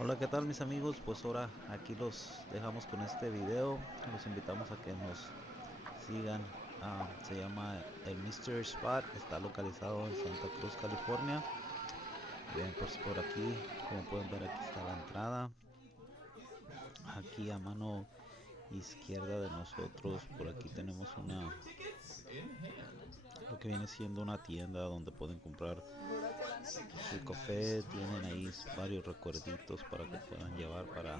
Hola, ¿qué tal mis amigos? Pues ahora aquí los dejamos con este video. Los invitamos a que nos sigan. Se llama el Mystery Spot. Está localizado en Santa Cruz, California. Bien, pues por aquí, como pueden ver, aquí está la entrada. Aquí a mano izquierda de nosotros, por aquí tenemos lo que viene siendo una tienda donde pueden comprar su café. Tienen ahí varios recuerditos para que puedan llevar para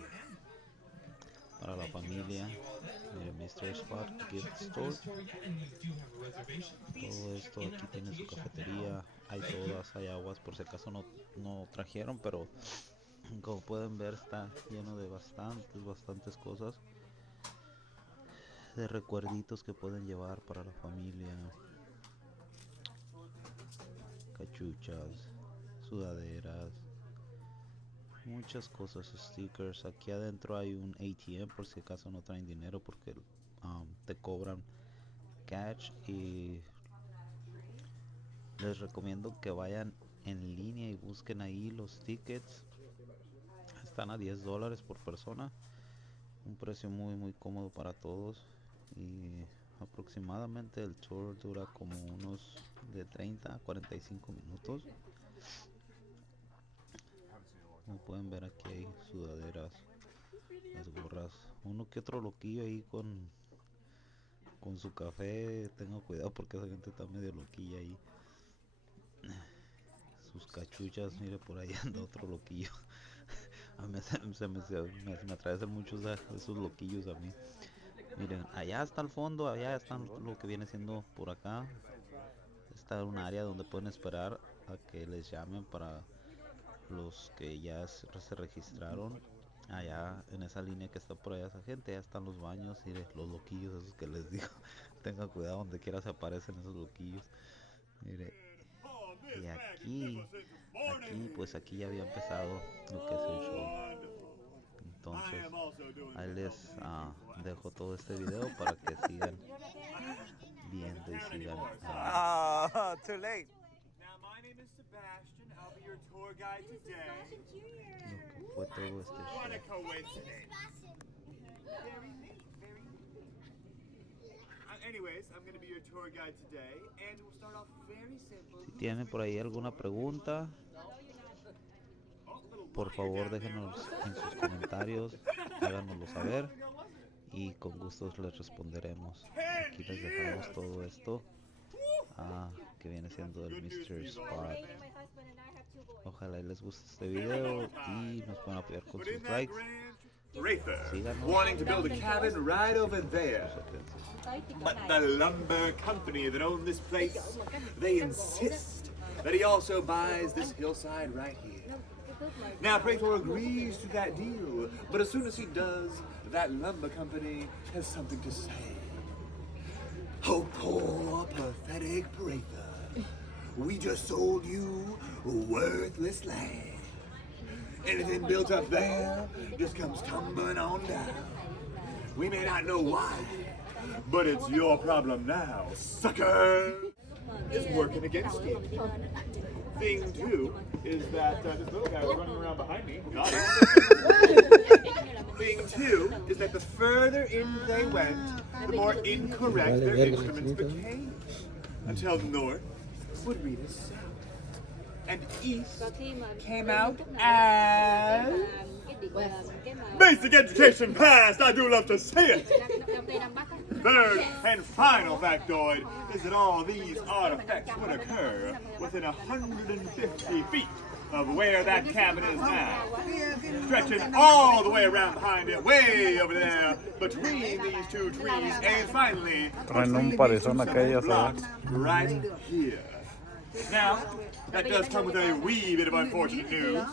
la familia. Mire, Mr. Spot Gift Store. Todo esto aquí tiene su cafetería. Hay sodas, hay aguas, por si acaso no trajeron, pero como pueden ver está lleno de bastantes cosas. De recuerditos que pueden llevar para la familia. Cachuchas, sudaderas, muchas cosas, stickers. Aquí adentro hay un ATM por si acaso no traen dinero, porque te cobran cash. Y les recomiendo que vayan en línea y busquen ahí los tickets. Están a $10 por persona, un precio muy cómodo para todos. Y aproximadamente el tour dura como unos de 30 a 45 minutos. Como pueden ver, aquí hay sudaderas, las gorras, uno que otro loquillo ahí con su café. Tengo cuidado porque esa gente está medio loquilla ahí. Sus cachuchas, mire, por ahí anda otro loquillo. A mí me atraviesan muchos de esos loquillos a mí. Miren, allá está el fondo, allá están lo que viene siendo por acá. Está un área donde pueden esperar a que les llamen para los que ya se registraron. Allá en esa línea que está por allá, esa gente, ya están los baños y los loquillos esos que les digo. Tengan cuidado, donde quiera se aparecen esos loquillos. Mire, y aquí pues aquí ya había empezado lo que es el show. Entonces ahí les dejo todo este video para que sigan viendo y sigan Too late. lo que fue todo este show. Si tienen por ahí alguna pregunta, por favor déjenos en sus comentarios, háganoslo saber y con gusto les responderemos. Aquí les dejamos todo esto que viene siendo el Mystery Spot. Ojalá les guste este video y nos puedan apoyar con sus likes. Síganos. Wanting to build a cabin right over there. But the lumber company that owns this place, they insist that he also buys this hillside right here. Now Prather agrees to that deal, but as soon as he does, that lumber company has something to say. Oh, poor, pathetic Prather. We just sold you worthless land. Anything built up there just comes tumbling on down. We may not know why, but it's your problem now, sucker! Is working against you. Thing two is that this little guy was running around behind me. Got it. Thing two is that the further in they went, the more incorrect their instruments became. Until north would read as south. And east came out as basic education passed. I do love to see it. Third and final factoid is that all these artifacts would occur within 150 feet of where that cabin is now, stretching all the way around behind it, way over there, between these two trees, and finally between these two separate blocks, right here. Now, that does come with a wee bit of unfortunate news,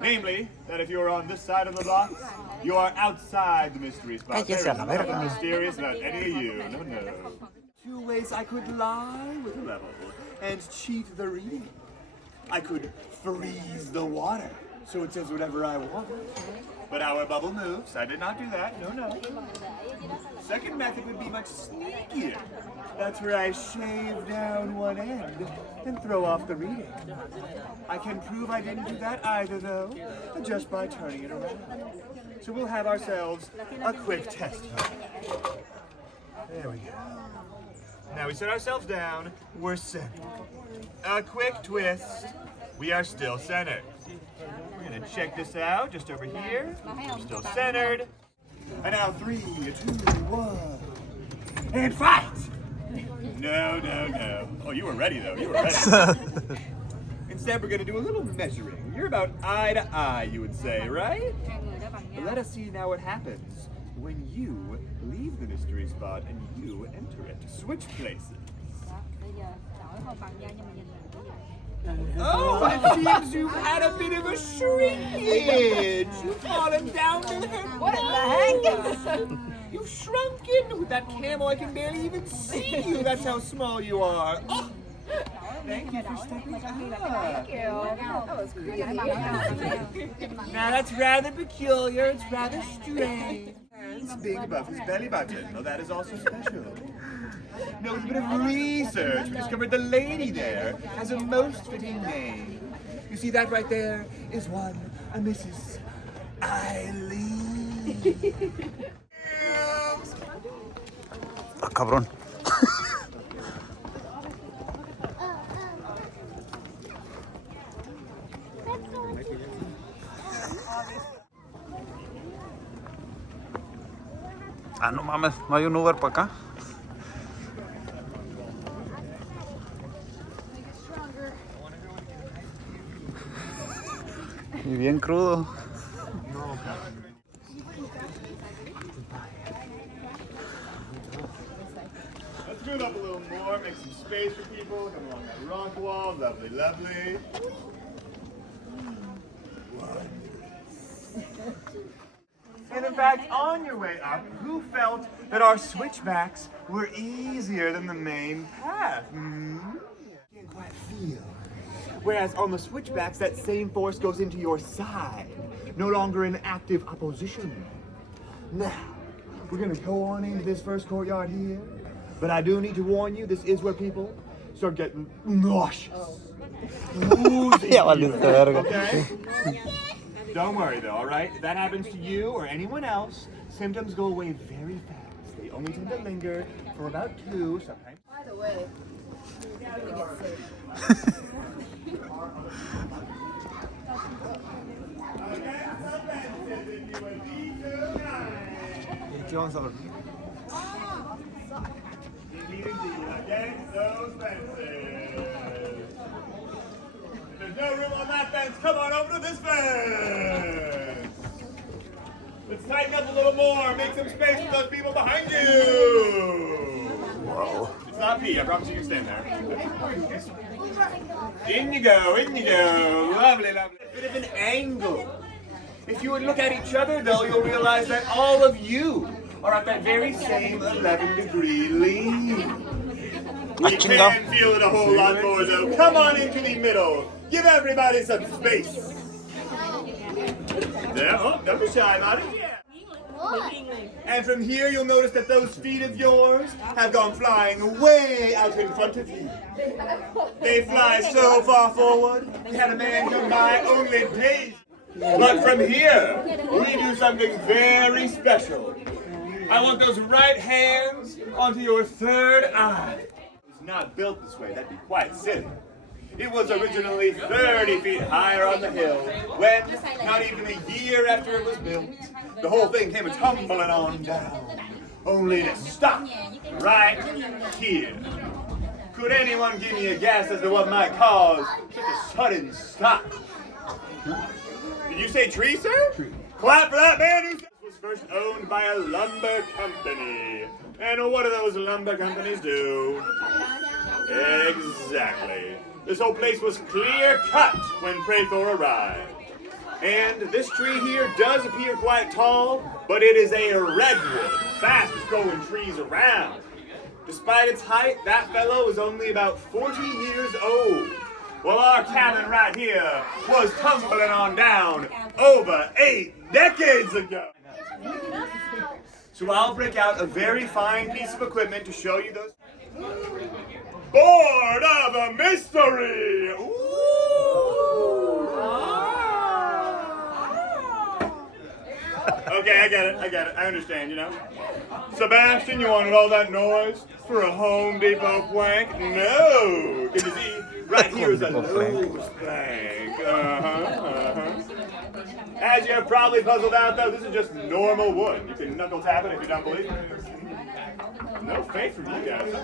namely that if you're on this side of the box, you are outside the mystery spot. There is nothing mysterious about any of you. No. Two ways I could lie with a level and cheat the reading. I could freeze the water so it says whatever I want. But our bubble moves. I did not do that. No, no. Second method would be much sneakier. That's where I shave down one end and throw off the reading. I can prove I didn't do that either, though, just by turning it around. So we'll have ourselves a quick test. There we go. Now we set ourselves down. We're centered. A quick twist. We are still centered. We're gonna check this out just over here. We're still centered. And now 3, 2, 1. And fight! No, no, no. Oh, you were ready though. You were ready. Instead, we're gonna do a little measuring. You're about eye to eye, you would say, right? But let us see now what happens when you leave the mystery spot and you enter it. Switch places. Oh, it seems you've had a bit of a shrinkage. You've fallen down to the head. What the heck? You've shrunken. With that camel, I can barely even see you. That's how small you are. Oh, thank you for stepping up. Thank you. That was crazy. Now that's rather peculiar. It's rather strange. Hands big above his belly button. Well, that is also special. No, with a bit of research, we discovered the lady there has a most fitting name. You see that right there is a Mrs. Eileen. Ah, cabrón. Ah, no mames, ¿no hay un Uber para acá? Y bien crudo. Let's do it up a little more, make some space for people. Come along that rock wall, lovely, lovely. And in fact, on your way up, who felt that our switchbacks were easier than the main path? Can't quite feel. Whereas on the switchbacks, that same force goes into your side, no longer in active opposition. Now, we're gonna go on into this first courtyard here, but I do need to warn you, this is where people start getting nauseous. Okay? Don't worry though, all right? If that happens to you or anyone else, symptoms go away very fast. They only tend to linger for about 2, sometimes. By the way, you're gonna get sick. Against those fences. If there's no room on that fence, come on over to this fence. Let's tighten up a little more. Make some space for those people behind you. Whoa. It's not pee. I promise you can stand there. In you go. In you go. Lovely, lovely. A bit of an angle. If you would look at each other, though, you'll realize that all of you are at that very same 11-degree lean. We can feel it a whole lot more, though. Come on into the middle. Give everybody some space. There. Oh, don't be shy about it. Yeah. And from here, you'll notice that those feet of yours have gone flying way out in front of you. They fly so far forward, we had a man come by only days. But from here, we do something very special. I want those right hands onto your third eye. It was not built this way, that'd be quite silly. It was originally 30 feet higher on the hill, when, not even a year after it was built, the whole thing came tumbling on down, only to stop right here. Could anyone give me a guess as to what might cause such a sudden stop? Did you say tree, sir? Tree. Clap for that man who was first owned by a lumber company. And what do those lumber companies do? Exactly. This whole place was clear cut when Prather arrived. And this tree here does appear quite tall, but it is a redwood, fastest growing trees around. Despite its height, that fellow is only about 40 years old. Well, our cabin right here was tumbling on down over 8 decades ago. So I'll break out a very fine piece of equipment to show you those. Board of a mystery! Ooh. Okay, I get it, I understand, you know. Sebastian, you wanted all that noise for a Home Depot plank? No! Can you see? Right here is a Lowe's plank. As you have probably puzzled out, though, this is just normal wood. You can knuckle tap it if you don't believe me. No faith from you guys.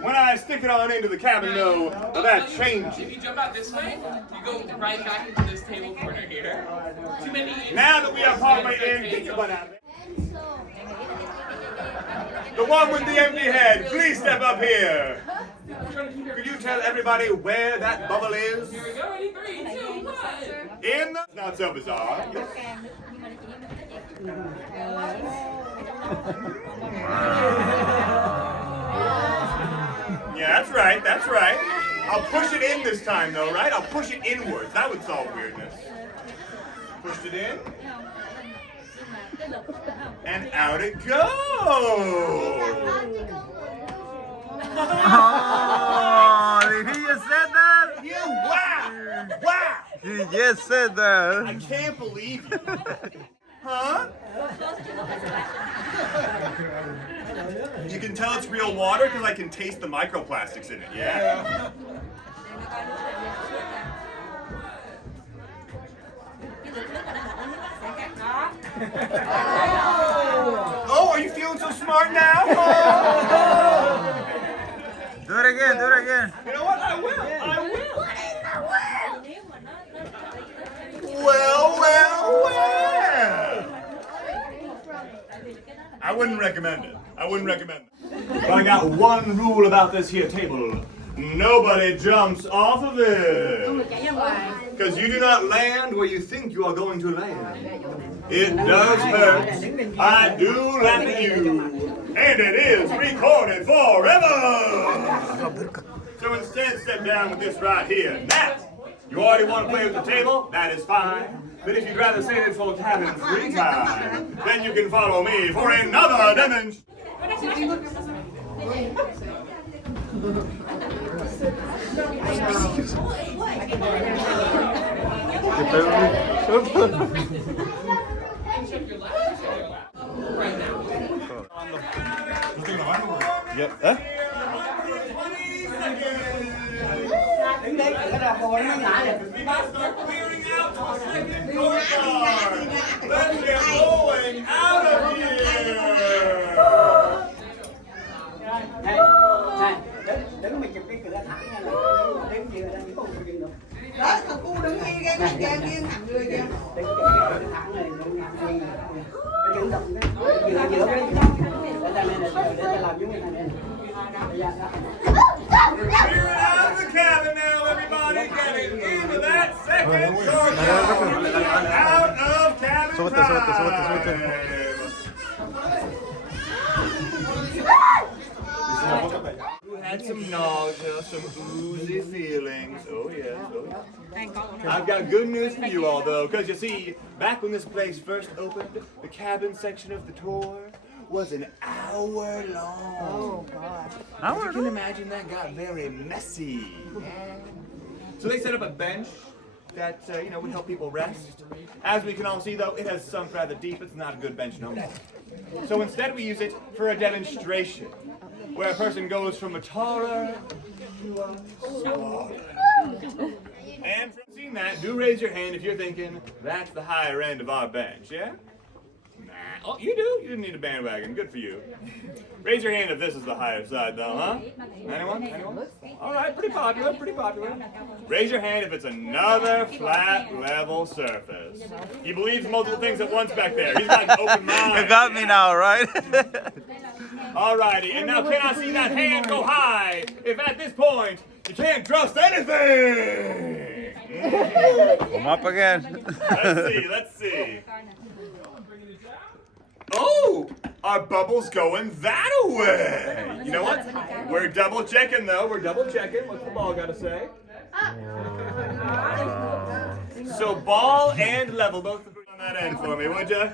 When I stick it on into the cabin, though, that changes. If you jump out this way, you go right back into this table corner here. Too many. Now that we are partway in, get your butt out of it. The one with the empty head, please step up here. Could you tell everybody where that bubble is? Here we go. Ready? 3, 2, 1. In the... Not so bizarre. Yeah, that's right, that's right. I'll push it in this time, though, right? I'll push it inwards. That would solve weirdness. Pushed it in. And out it goes! Oh, he just said that? Yeah, wow! Wow! He just said that. I can't believe you. Huh? You can tell it's real water because I can taste the microplastics in it, yeah? Oh, are you feeling so smart now? Oh. Do it again, do it again. You know what? I will. Well. I wouldn't recommend it. But I got one rule about this here table. Nobody jumps off of it. Because you do not land where you think you are going to land. It does hurt. I do laugh at you. And it is recorded forever. So instead, step down with this right here. Now, you already want to play with the table? That is fine. But if you'd rather say it for cabin free time, then you can follow me for another demonstration. Yep. Huh? Let's get rolling out of here! Đứng mình chụp cái cửa thẳng nha này. Đứng kia là những con người được. Đó, thằng cu đứng nghiêng cái nghiêng thẳng người kìa. Đứng cái thẳng này, đứng ngang nghiêng này. Cái đứng động cái giữa cái để ta làm giống như này nè. Clear out of the cabin now, everybody. Getting into that second short out of cabin time. Who had some nausea, some oozy feelings. Oh yes, oh yes. I've got good news for you all though, because you see, back when this place first opened, the cabin section of the tour was an hour long. Oh, God. As you can imagine, that got very messy. So they set up a bench that would help people rest. As we can all see, though, it has sunk rather deep. It's not a good bench no more. So instead, we use it for a demonstration, where a person goes from a taller to a smaller. And from seeing that, do raise your hand if you're thinking that's the higher end of our bench, yeah? Nah. Oh, you do? You didn't need a bandwagon. Good for you. Raise your hand if this is the higher side, though, huh? Anyone? Anyone? All right, pretty popular, pretty popular. Raise your hand if it's another flat, level surface. He believes multiple things at once back there. He's got an open mind. You got me now, right? All righty, and now can I see that hand go high if at this point you can't trust anything? Come up again. Let's see. Oh, our bubble's going that way. You know what? We're double checking though. We're double checking. What's the ball got to say? So ball and level, both on that end for me, would you?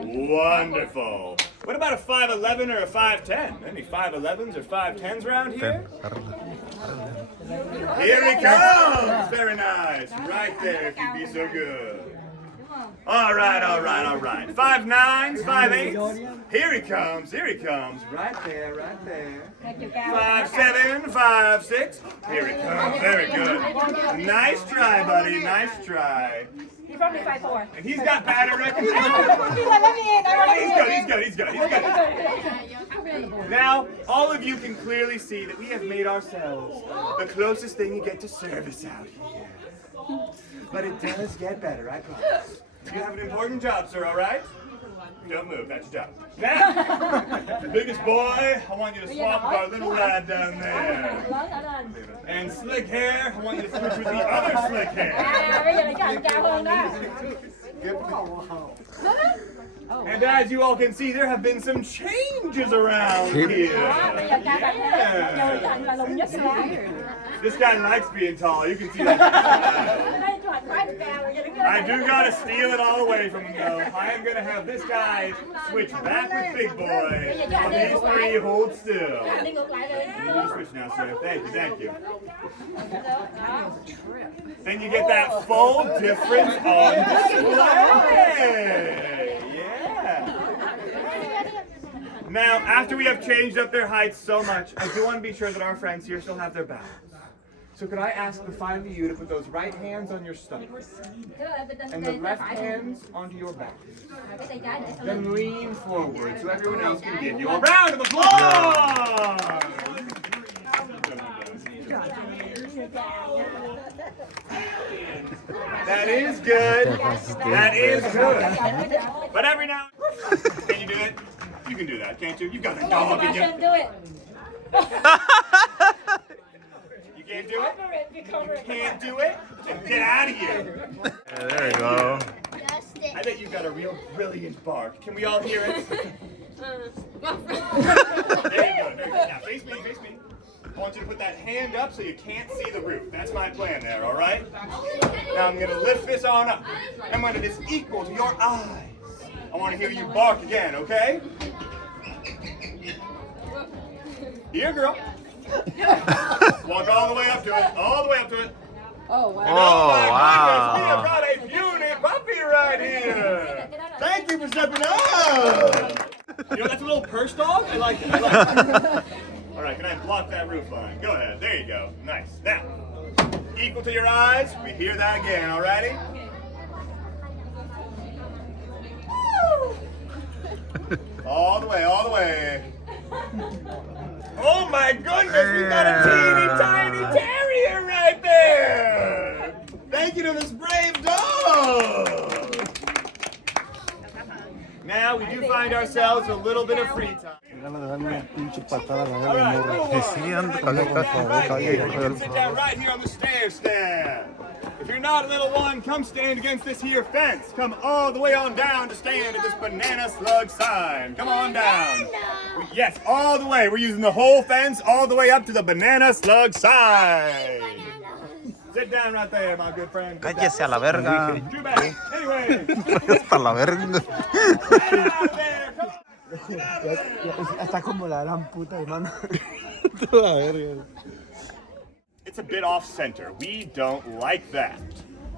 Wonderful. What about a 5'11" or a 5'10"? Any 5'11s or 5'10s around here? Here he comes! Very nice. Right there, if you'd be so good. All right. 5'9s, 5'8s. Here he comes. Right there. 5'7", 5'6". Here he comes. Very good. Nice try, buddy. Nice try. He's probably 5'4". And he's got pattern recognition. He's good. Now, all of you can clearly see that we have made ourselves the closest thing you get to service out here. But it does get better, I promise. You have an important job, sir, all right? Don't move, that's your job. Now, the biggest boy, I want you to swap with our little lad down there. And slick hair, I want you to switch with the other slick hair. And as you all can see, there have been some changes around here. Yeah. This guy likes being tall, you can see that. I do gotta steal it all away from him though. I am gonna have this guy switch back with Big Boy, while these three hold still. You switch now, sir. Thank you. Then you get that full difference on display. Yeah. Now, after we have changed up their heights so much, I do want to be sure that our friends here still have their balance. So could I ask the five of you to put those right hands on your stomach and the left hands onto your back. Then lean forward so everyone else can give you a round of applause! That is good. That is good. But every now and then, can you do it? You can do that, can't you? You've got the dog in you. You can't do it? You can't do it? Then get out of here. Yeah, there you go. I bet you've got a real brilliant bark. Can we all hear it? There you go. Now face me. I want you to put that hand up so you can't see the roof. That's my plan there, all right? Now I'm going to lift this on up. And when it is equal to your eyes, I want to hear you bark again, okay? Here, girl. Walk all the way up to it. Oh, wow. And oh my goodness, we have got a beauty puppy right here. Thank you for stepping up. You know, that's a little purse dog. I like it. All right, can I block that roof line? Go ahead. There you go. Nice. Now, equal to your eyes. We hear that again. All righty? All the way. Oh my goodness, we've got a teeny tiny terrier right there! Thank you to this brave dog! Now we do find ourselves a little bit of free time. Alright, little one. Sit down right here on the stair stand. If you're not a little one, come stand against this here fence. Come all the way on down to stand at this banana slug sign. Come on down. Yes, all the way. We're using the whole fence all the way up to the banana slug sign. Sit down right there, my good friend. Cállese a la verga. Too bad. Anyway. Hasta la verga. Get out of there. Come on. Get out of there. Está como la gran puta, hermano. It's a bit off center. We don't like that.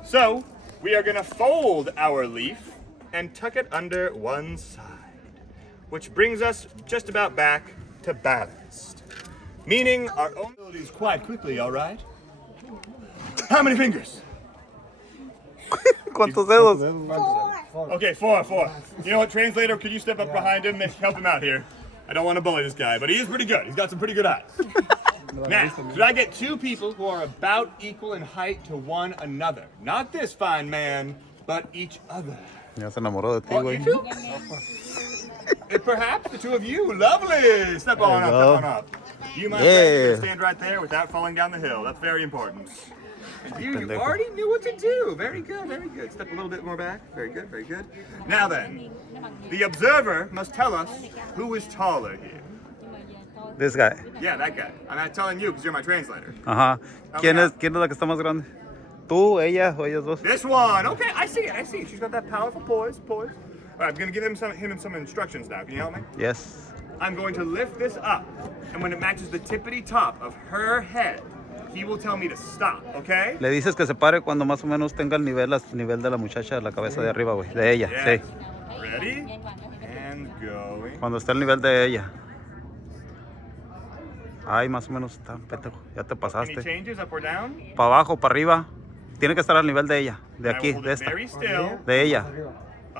So we are going to fold our leaf and tuck it under one side, which brings us just about back to balanced, meaning our own abilities quite quickly, all right? How many fingers? ¿Cuántos dedos? Okay, four. You know what, translator, could you step up behind him and help him out here? I don't want to bully this guy, but he is pretty good. He's got some pretty good eyes. Now, should I get two people who are about equal in height to one another? Not this fine man, but each other. Ya se enamoró de ti, Oh, güey. you two? Perhaps the two of you. Lovely. Step on up. You, my friend, you can stand right there without falling down the hill. That's very important. And you already knew what to do. Very good. Step a little bit more back. Very good. Now then, the observer must tell us who is taller here. This guy. Yeah, that guy. I'm not telling you because you're my translator. Ajá. ¿Quién es la que está más grande? ¿Tú, ella o ellos dos? This one. Okay, I see it. She's got that powerful poise. All right, I'm gonna give him some instructions now. Can you help me? Yes. I'm going to lift this up, and when it matches the tippity top of her head, he will tell me to stop. Okay? Le dices que se pare cuando más o menos tenga el nivel de la muchacha, la cabeza de arriba, güey. De ella, Yes. sí. Ready? And going. Cuando esté el nivel de ella. Ay, más o menos está, pendejo. Ya te Any pasaste. changes up or down? Para abajo, para arriba. Tiene que estar al nivel de ella. De I will aquí, hold de it esta. very still. De ella.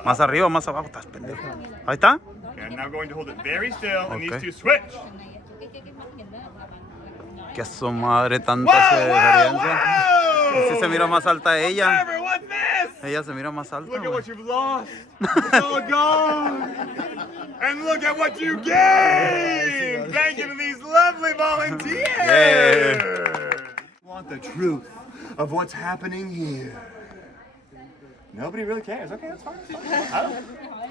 Más arriba, más abajo. Estás pendejo. Ahí está. Okay, I'm now going to hold it very still, and these Okay. two switch. Que a su madre tanta Whoa, diferencia. whoa! Sí se mira más alta ella. Trevor, what's this? Ella se mira más alta, Look at güey. what you've lost. It's all gone. And look at what you gained. Thank you to these lovely volunteers. Yeah. Want the truth of what's happening here? Nobody really cares. Okay, that's fine. I don't.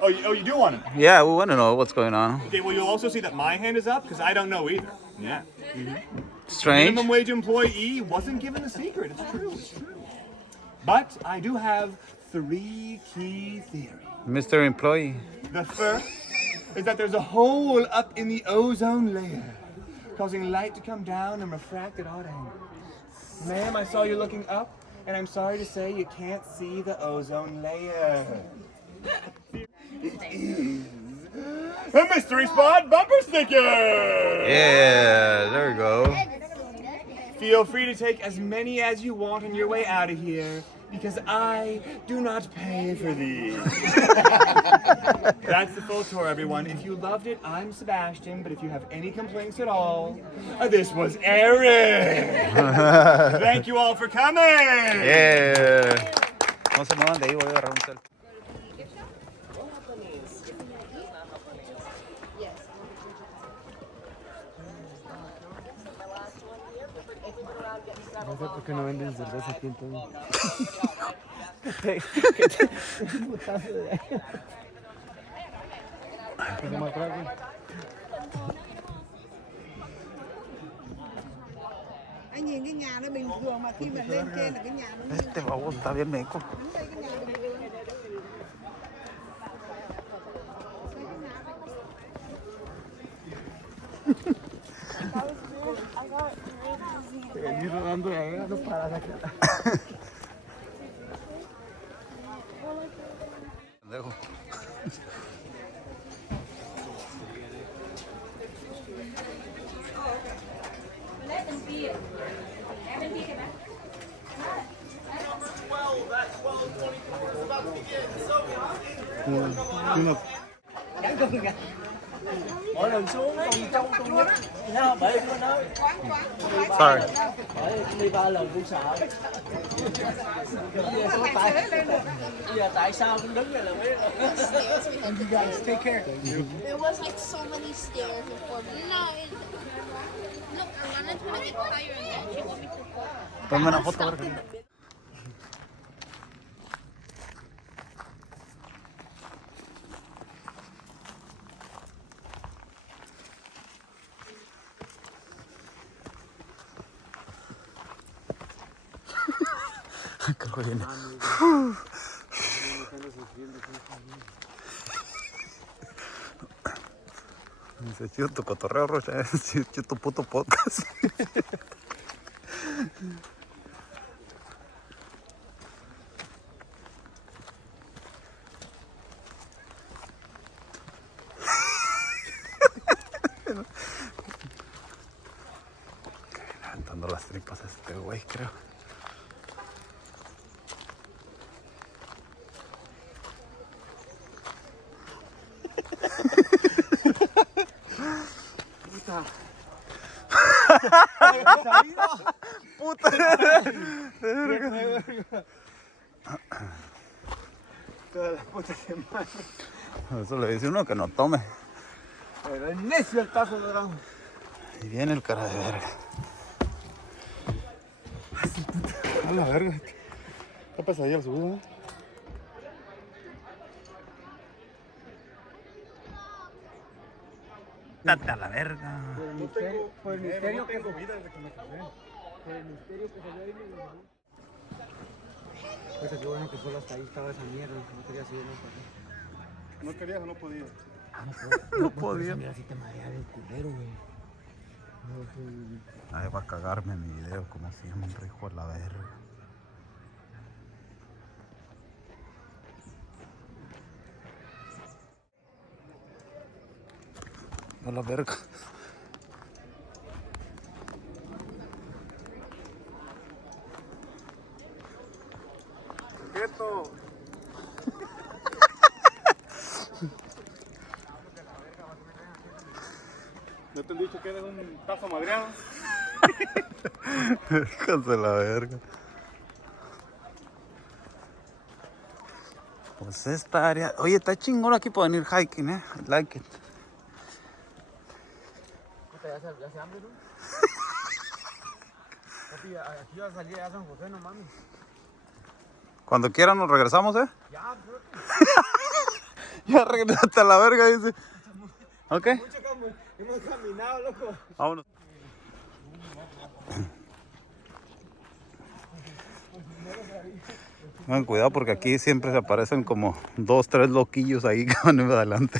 Oh, you do want to know? Yeah, we want to know what's going on. Okay, well, you'll also see that my hand is up because I don't know either. Yeah. Strange. Minimum wage employee wasn't given the secret. It's true. It's true. But I do have 3 key theories. Mr. Employee. The first is that there's a hole up in the ozone layer, causing light to come down and refract at odd angles. Ma'am, I saw you looking up, and I'm sorry to say you can't see the ozone layer. It is a mystery spot bumper sticker! Yeah, there you go. Feel free to take as many as you want on your way out of here, because I do not pay for these. That's the full tour, everyone. If you loved it, I'm Sebastian, but if you have any complaints at all, this was Eric. Thank you all for coming. Yeah. No se muevan de ahí, voy a agarrar un selfie. No sé por qué no venden cerveza aquí entonces. Un putazo de ahí. ¿Qué más trago? Anh nhìn cái nhà nó bình thường mà khi mà lên trên là cái nhà nó như Este baboso está bien meco. cái nhà bình thường. Venir rodando de ahí, no para sacar. Pendejo. Mỗi lần xuống còn trong tôi nhất. Thấy không? Bởi tôi nói. Sorry. Bởi đi 3 lần cũng sợ. Bây giờ tại sao cũng đứng đây là biết rồi. And you guys take care. There was like so many stairs before. No, look, I wanted to get tired and then she want me to fall. Ponme una foto, verga. Creo que viene. Dice, chido tu cotorreo, Rocha. Chido tu puto podcast. Levantando las tripas a este güey, creo. Puta. Toda la puta semana. Eso le dice uno que no tome. Pero es necio el paso de dragón. Y viene el cara de verga. A la verga. Está pesadilla la subida, ¿no? quítate a la verga. Por el misterio que vida desde que me casé. por el misterio que se ve ahí. Pues qué bueno que solo hasta ahí estaba esa mierda. No quería seguir más para acá. ¿No querías o no podías? No podía. Mira, si te mareaba el culero, güey. Ahí va a cagarme mi video, como siempre, hijo de la verga. A la verga. ¡Quieto! ¿No te han dicho que eres un tazo madreado? Hijos de la verga. Pues esta área... Oye, está chingón aquí para venir hiking, I like it. Ya se hambre, ¿no? Papi, aquí va a salir a San José, no mames. Cuando quieran nos regresamos, Ya, bro. Ya regresaste a la verga, dice. Ok. Mucho como hemos caminado, loco. Vámonos. Tengan cuidado porque aquí siempre se aparecen como 2, 3 loquillos ahí que van adelante.